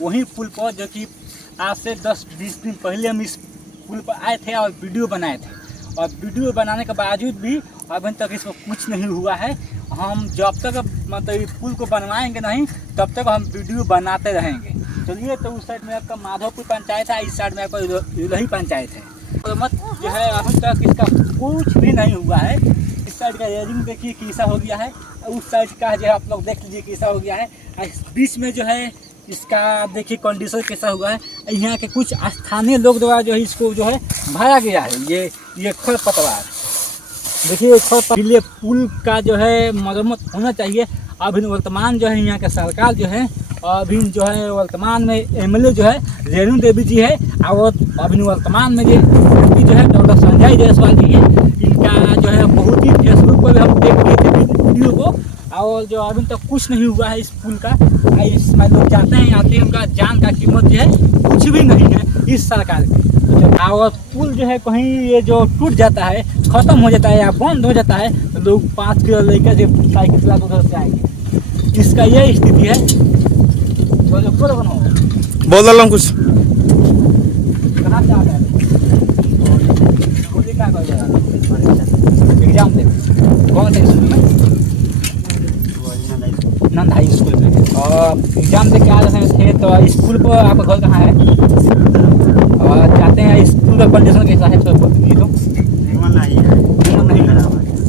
वही पुल पर जो कि आज से 10-20 दिन पहले हम इस पुल पर आए थे और वीडियो बनाए थे, और वीडियो बनाने के बावजूद भी अभी तक इसको कुछ नहीं हुआ है। हम जब तक मतलब ये पुल को बनवाएंगे नहीं तब तक हम वीडियो बनाते रहेंगे। चलिए, तो उस साइड में आपका माधोपुर पंचायत है, इस साइड में आपका इलाही पंचायत है। तो मत जो है अभी तक इसका कुछ भी नहीं हुआ है। इस साइड का रेलिंग देखिए कैसा हो गया है, उस साइड का जो है आप लोग देख लीजिए कैसा हो गया है। इस बीच में जो है इसका देखिए कंडीशन कैसा हुआ है। यहाँ के कुछ स्थानीय लोग द्वारा जो है इसको जो है भरा गया है। ये खरपतवार देखिए, खरपतवार पुल का जो है मरम्मत होना चाहिए। अभी वर्तमान जो है यहाँ का सरकार जो है अभी जो है वर्तमान में एमएलए जो है रेणु देवी जी है, और अभी वर्तमान में जो है डॉक्टर संजय जायसवाल जी है। इनका जो है बहुत ही फेसबुक पर हम देख रहे थे वीडियो को, और जो अभी तक कुछ नहीं हुआ है इस पुल का। इसमें लोग जाते हैं आते हैं, उनका जान का कीमत जो है कुछ भी नहीं है इस सरकार की। और पुल जो है कहीं ये जो टूट जाता है, ख़त्म हो जाता है या बंद हो जाता है, तो लोग 5 किलो लेकर जो साइकिल चला उधर से आएंगे। इसका ये स्थिति है। तो पूरा बनाओ, बोल रहा हूँ कुछ। कहाँ से आता है? एग्जाम दे कौन से स्कूल में? नंद हाई स्कूल में। और एग्जाम दे के आ रहे थे, तो स्कूल पर आपका घर कहाँ है? और जाते हैं, स्कूल का कंडीशन कैसा है? तो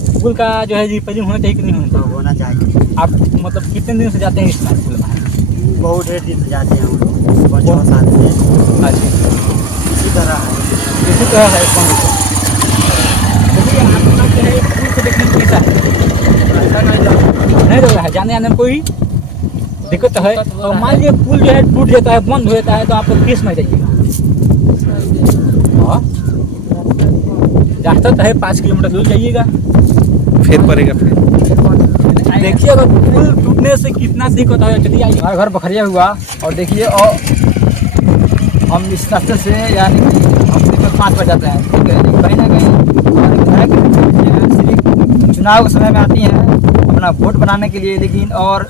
स्कूल का जो है रिपेयरिंग होना चाहिए कि नहीं होना चाहिए? होना चाहिए। आप मतलब कितने दिन से जाते हैं इस स्कूल में? बहुत ढेर दिन से जाते हैं हम लोग, 5 साल से। अच्छा, इसी तरह है कंडीशन। देखिए आपका जो है पुल को देखने में कैसा है? नहीं लग रहा है, जाने आने में कोई दिक्कत है। और मान लीजिए पुल जो है टूट जाता है, बंद हो जाता है, तो आप लोग किस में जाइएगा? रास्ता तो है 5 किलोमीटर दूर जाइएगा, फिर पड़ेगा। फिर देखिए अगर पुल टूटने से कितना दिक्कत है। चलिए आइए। हमारा घर बखरिया हुआ, और देखिए और हम इस रास्ते से यानी हम दिन में 5 बजे जाते हैं, ठीक है। कहीं ना कहीं हमारे विधायक सिर्फ चुनाव के समय में आती हैं अपना वोट बनाने के लिए, लेकिन और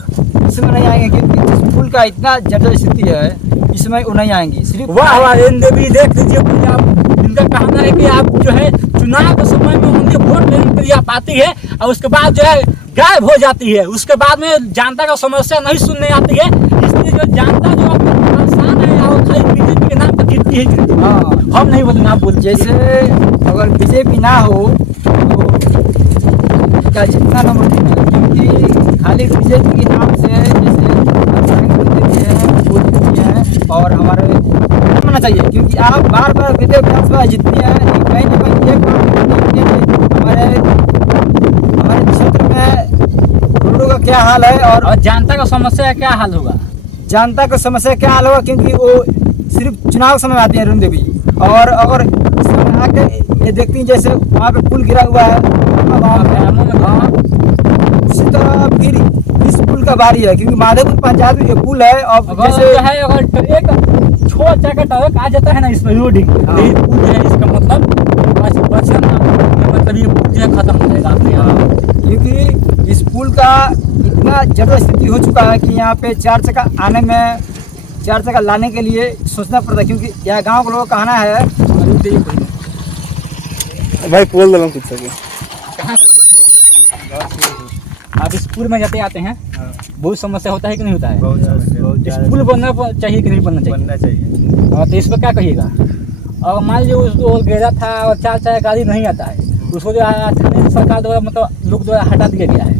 इसमें नहीं आएंगे क्योंकि इस पुल का इतना जटिल स्थिति है, इसमें वो नहीं आएंगी। सिर्फ वाह वाह, देवी देख लीजिए, आप इनका कहना है कि आप जो है चुनाव के समय में उनके वोट लेने के लिए आप आती है और उसके बाद जो है गायब हो जाती है। उसके बाद में जनता का समस्या नहीं सुनने आती है, इसलिए जो जनता जो परेशान है और खाली बीजेपी के नाम पर जीतती है। हाँ, हम नहीं बोलना, आप बोल। जैसे अगर बीजेपी ना हो तो इसका जितना नंबर देना, क्योंकि खाली बीजेपी के नाम से जैसे वो जीतती हैं, और हमारे मानना चाहिए क्योंकि आप बार बार विधानसभा जीतती हैं, कहीं ना कहीं एक बार हमारे क्षेत्र में रोडों का क्या हाल है और जनता का समस्या क्या हाल होगा? जनता का समस्या क्या हाल होगा, क्योंकि वो सिर्फ चुनाव समय में आती है रुण देवी। और अगर इस समय आके ये देखती हैं जैसे वहाँ पे पुल गिरा हुआ है, उसी तरह फिर इस पुल का बारी है, क्योंकि माधोपुर पंचायत में ये पुल है। और जैसे जो है अगर एक छोटा सा ट्रक आ जाता है ना इसमें लोडिंग, ये पुल जो है इसका मतलब मतलब ये पुल जो है खत्म हो जाएगा आपके यहाँ। क्योंकि इस पुल का इतना जटिल स्थिति हो चुका है कि यहाँ पे 4 चक्का आने में, 4 चक्का लाने के लिए सोचना पड़ता है, क्योंकि यह गांव के लोगों का कहना है। भाई बोल रहा हूँ कुछ सके। आप इस पुल में जाते आते हैं, बहुत समस्या होता है कि नहीं होता है? बहुत इस पुल बनना चाहिए कि नहीं बनना चाहिए? बनना चाहिए। तो इस पर क्या कहिएगा? और मान लीजिए उसको घेरा था और 4 चक्का गाड़ी नहीं आता है, उसको जो स्थानीय सरकार द्वारा मतलब लोग द्वारा हटा दिया गया है।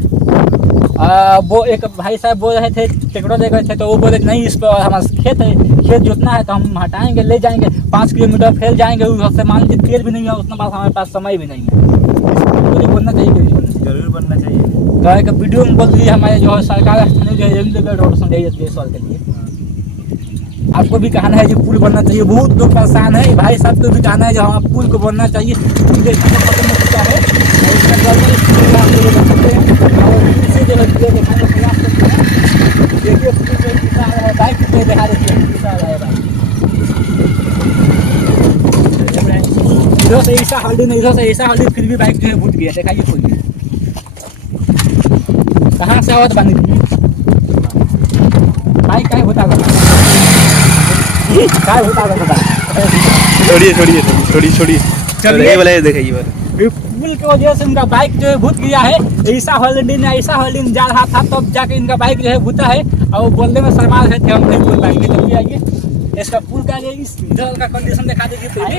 वो एक भाई साहब बोल रहे थे, ट्रैक्टर ले गए थे, तो वो बोले नहीं इस पर हमारा खेत है, खेत जोतना है तो हम हटाएंगे, ले जाएंगे 5 किलोमीटर फैल जाएंगे, उससे मान लीजिए तेल भी नहीं है उतना, पास हमारे पास समय भी नहीं है। इसको बनना चाहिए कि नहीं बनना चाहिए? जरूर बनना चाहिए। तो एक वीडियो में बोल दीजिए हमारे जो है सरकार स्थानीय जो है रोड संजय जायसवाल के लिए आपको भी कहना है कि पुल बनना चाहिए। बहुत लोग परेशान है, भाई साहब को भी कहना है जो हाँ पुल को बनना चाहिए। पुल देखने को खत्म हो चुका है, देखिए बाइक दिखा देखिए इधर से ऐसा हल्दी नहीं, इधर से ऐसा हल्दी, फिर भी बाइक जो है फूट गया। दिखाइए खोलिए कहाँ से आवत बनी थी बाइक, का होता क्या होता है पता छोड़िए छोड़िए छोड़िए छोड़िए चलिए। ये वाला ये देखिए ये वाला। ये पुल की वजह से उनका बाइक जो है भूत गया है। ऐसा होल्डिंग जा रहा था तब जाके इनका बाइक जो है भूता है और वो बोलने में शर्मा रहे थे, हम नहीं बोल पाएंगे। चलिए आइए इसका पुल का ये इस इधर का कंडीशन दिखा दीजिए पहले।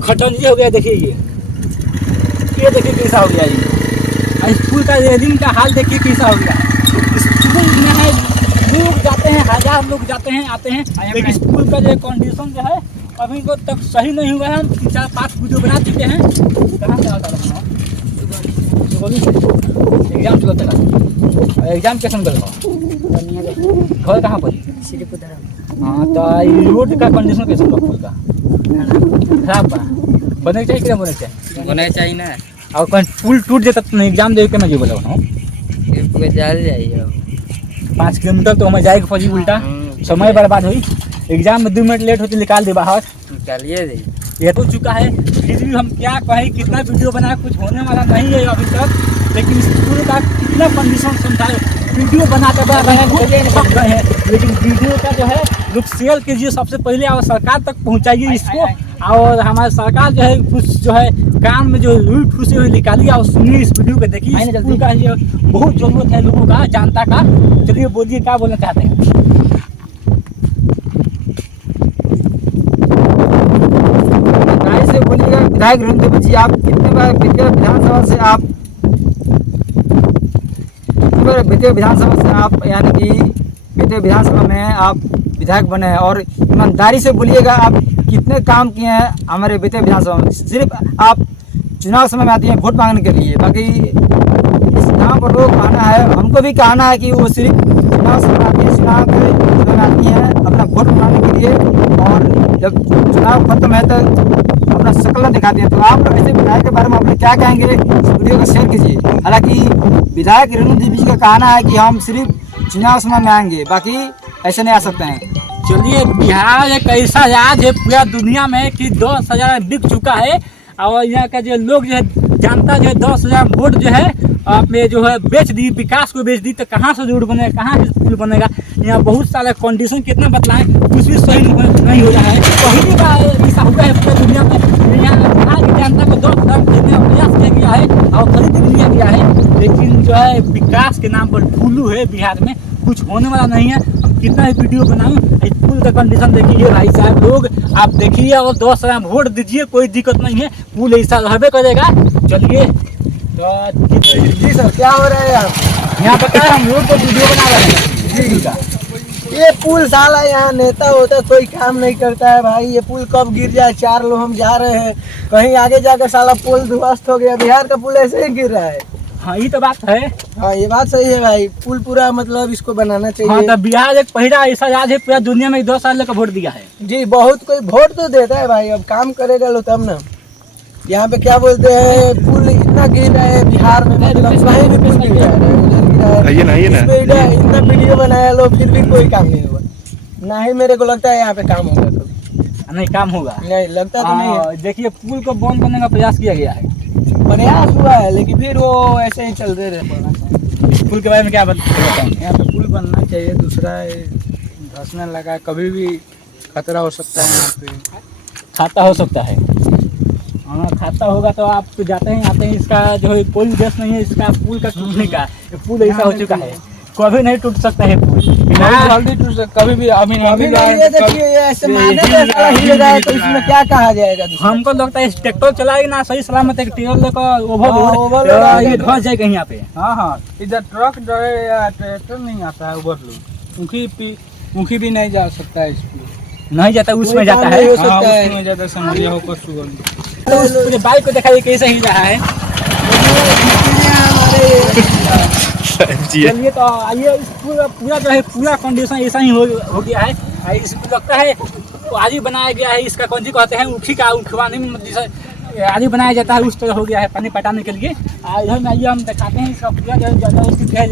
खटंजी हो गया, देखिए ये देखिए कैसा हो गया ये। और इस पुल का रेलिंग का हाल देखिए कैसा हो गया। इस पुल में है लोग जाते हैं, 1000 लोग जाते हैं आते हैं, लेकिन इस पुल का जो कंडीशन जो है अभी को तक सही नहीं हुआ है। हम 4-5 वीडियो बना चुके हैं। कहाँ से आता है एग्जाम चलो चला एग्जाम कैसे चल रहा घर कहाँ पर? हाँ तो ये रोड का कंडीशन कैसे बा पुल का? खराब बा, बने चाहिए कि बने चाहिए? होना चाहिए ना, और कहीं पुल टूट जाता तो एग्जाम दे के मैं जो बोला हूँ जल जाइए 5 किलोमीटर तो हमें जाएगा फौजी उल्टा, समय बर्बाद हुई। एग्जाम में 2 मिनट लेट होती निकाल दे बाहर। निकालिए दे। ये तो चुका है, फिर भी हम क्या कहें, कितना वीडियो बनाया, कुछ होने वाला नहीं है अभी तक। लेकिन इस पुल का कितना कंडीशन समझाए, वीडियो बनाते गए हैं, लेकिन वीडियो का जो है लोग शेयर कीजिए सबसे पहले और सरकार तक पहुंचाइए इसको। और हमारी सरकार जो है कुछ जो है कान में जो रुई फूसी हुई निकालिए और सुनिए इस वीडियो को, देखिए इस पुल का ये बहुत जरूरत है लोगों का, जनता का। चलिए बोलिए क्या बोलना चाहते हैं। से बोलिएगा विधायक रणदीप जी, आप कितने बार विधानसभा से आप यानी कि बीते विधानसभा में आप विधायक बने हैं, और ईमानदारी से बोलिएगा आप कितने काम किए हैं हमारे बीते विधानसभा में। सिर्फ आप चुनाव समय में आती हैं वोट मांगने के लिए, बाकी इस गाँव पर लोग कहना है, हमको भी कहना है कि वो सिर्फ चुनाव समय आती है, चुनाव में आती हैं अपना वोट मांगने के लिए, और जब चुनाव खत्म है तो अपना शक्ल दिखाते हैं। तो आप ऐसे विधायक के बारे में अपने क्या कहेंगे, इस वीडियो को शेयर कीजिए। हालांकि विधायक रणदीप जी का कहना है कि हम सिर्फ चुनाव समय में आएंगे, बाकी ऐसे नहीं आ सकते हैं। चलिए बिहार एक ऐसा राज्य है पूरा दुनिया में कि 10,000 बिक चुका है, और यहाँ का जो लोग जो है जनता जो है 10,000 वोट जो है आपने जो है बेच दी, विकास को बेच दी, तो कहाँ से रोड बनेगा, कहाँ से पुल बनेगा? यहाँ बहुत सारे कंडीशन कितना बतलाएं, कुछ भी सही नहीं हो रहा है। पहली बार ऐसा हुआ है पूरी दुनिया में। यहाँ बिहार की जनता को 10,000 देने का प्रयास किया गया है और खरीद भी लिया गया है, लेकिन जो है विकास के नाम पर ठुल्लू है बिहार में, कुछ होने वाला नहीं है। कितना ही वीडियो बनाऊं, इस पुल का कंडीशन देखिए भाई साहब, लोग आप देखिए और 10,000 वोट दीजिए, कोई दिक्कत नहीं है, पुल ऐसा रहबे करेगा। चलिए तो जी सर, क्या हो रहा है आप? यहाँ पता है हम रोड पर वीडियो बना रहे हैं जी का। ये पुल साला यहाँ नेता होता कोई काम नहीं करता है भाई। ये पुल कब गिर जाए, 4 लोग हम जा रहे हैं, कहीं आगे जाकर साला पुल ध्वस्त हो गया। बिहार का पुल ऐसे ही गिर रहा है। हाँ ये तो बात है। हाँ ये बात सही है भाई, पुल पूरा मतलब इसको बनाना चाहिए। हाँ तो बिहार एक पहला ऐसा राज्य है पूरा दुनिया में 2 साल का वोट दिया है। जी बहुत कोई वोट तो देता है भाई, अब काम करेगा लो तब ना। यहाँ पे क्या बोलते हैं, पुल इतना गिर रहा है बिहार में, मतलब कहीं भी पुल गिर रहा है, उधर गिर रहा आइए ना, आइए ना। है। इतना वीडियो बनाया लो फिर भी कोई काम नहीं हुआ, ना ही मेरे को लगता है यहाँ पे काम होगा कभी। नहीं काम होगा, नहीं लगता तो नहीं है। देखिए पुल को बंद करने का प्रयास किया गया है, प्रयास हुआ है, लेकिन फिर वो ऐसे ही चलते रहे। इस पुल के बारे में क्या बताएंगे? यहाँ पे पुल बनना चाहिए, दूसरा धंसने लगा, कभी भी खतरा हो सकता है। यहाँ पे खाता हो सकता है। हाँ खाता होगा तो आप तो जाते हैं आते हैं, इसका जो है कोई उद्देश्य नहीं है इसका पुल का टूटने का। ये पुल ऐसा हो चुका है, कभी नहीं टूट सकता है पुल, जल्दी टूट सकता कभी भी। अभी ये देखिए ये ऐसे मारने पे साला हिल रहा है, तो इसमें क्या कहा जाएगा? हमको लगता है ट्रैक्टर चलाएगा ना सही सलामत, एक ट्रेलर लेकर ओवरलोड ये धंस जाएगा यहाँ पे। हाँ इधर ट्रक जो है या ट्रैक्टर नहीं आता है, ओवरलोड मुखी भी नहीं जा सकता है, इसमें नहीं जाता, उसमें जाता है। हो सकता है। उसमें ज्यादा समझिया होकर सुगम। तो पूरे बाइक को दिखाइए कैसे हिल रहा है। चलिए तो आइए, इस पूरा जो है पूरा कंडीशन ऐसा ही हो गया है। इसको लगता है आज ही बनाया गया है, इसका कौन सी कहते हैं उखी का, उखवाने में जैसे आज ही बनाया जाता है उस तरह हो गया है पानी पटाने के लिए। इधर में आइए हम दिखाते हैं इसका पूरा जो ज़्यादा स्थिति है,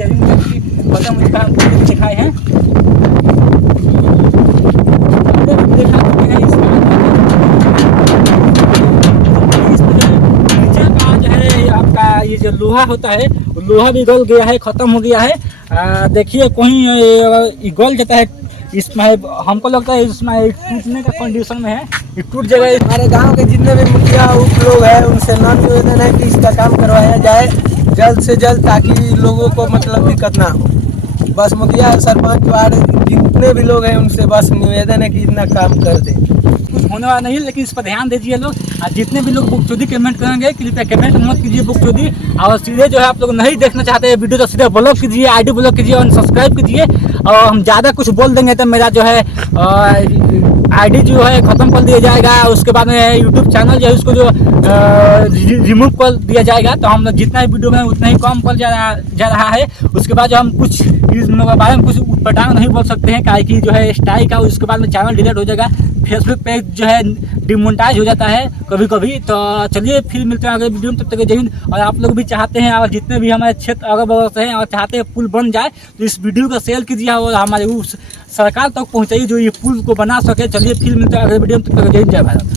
खत्म उसका दिखाए हैं, दिखा चुके हैं इसका नीचे का जो है आपका ये जो लोहा होता है, लोहा भी गल गया है, खत्म हो गया है। देखिए कहीं गल जाता है इसमें हमको लगता है इसमें टूटने का कंडीशन में है, ये टूट जाएगा। हमारे गांव के जितने भी मुखिया उप लोग हैं उनसे नॉन निवेदन है कि इसका काम करवाया जाए जल्द से जल्द, ताकि लोगों को मतलब दिक्कत ना हो। बस मुखिया सरपंच वार्ड जितने भी लोग हैं उनसे बस निवेदन है कि इतना काम कर दे। कुछ होने वाला नहीं है, लेकिन इस पर ध्यान दीजिए लोग। और जितने भी लोग बुकचोदी कमेंट करेंगे कृपया कमेंट मत कीजिए बुकचोदी। और सीधे जो है आप लोग नहीं देखना चाहते वीडियो तो सीधे ब्लॉक कीजिए, आईडी ब्लॉक कीजिए और सब्सक्राइब कीजिए। और हम ज़्यादा कुछ बोल देंगे तो मेरा जो है आईडी जो है ख़त्म कर दिया जाएगा। उसके बाद में यूट्यूब चैनल जो है उसको जो रिमूव कर दिया जाएगा। तो हम लोग जितना ही वीडियो में उतना ही कम कर जा रहा है। उसके बाद जो हम कुछ इस बारे में कुछ पटांग नहीं बोल सकते हैं, काहे कि जो है स्ट्राइक का उसके बाद में चैनल डिलीट हो जाएगा। फेसबुक पेज जो है डिमोनेटाइज हो जाता है कभी कभी। तो चलिए फिर मिलते हैं अगले वीडियो में, तब तक जय हिंद। और आप लोग भी चाहते हैं और जितने भी हमारे क्षेत्र अगल बगल से हैं और चाहते हैं पुल बन जाए तो इस वीडियो को शेयर कीजिए और हमारे उस सरकार तक पहुंचाइए जो ये पुल को बना सके। चलिए फिर मिलते हैं अगले वीडियो में, तब तक जय हिंद, जय भारत।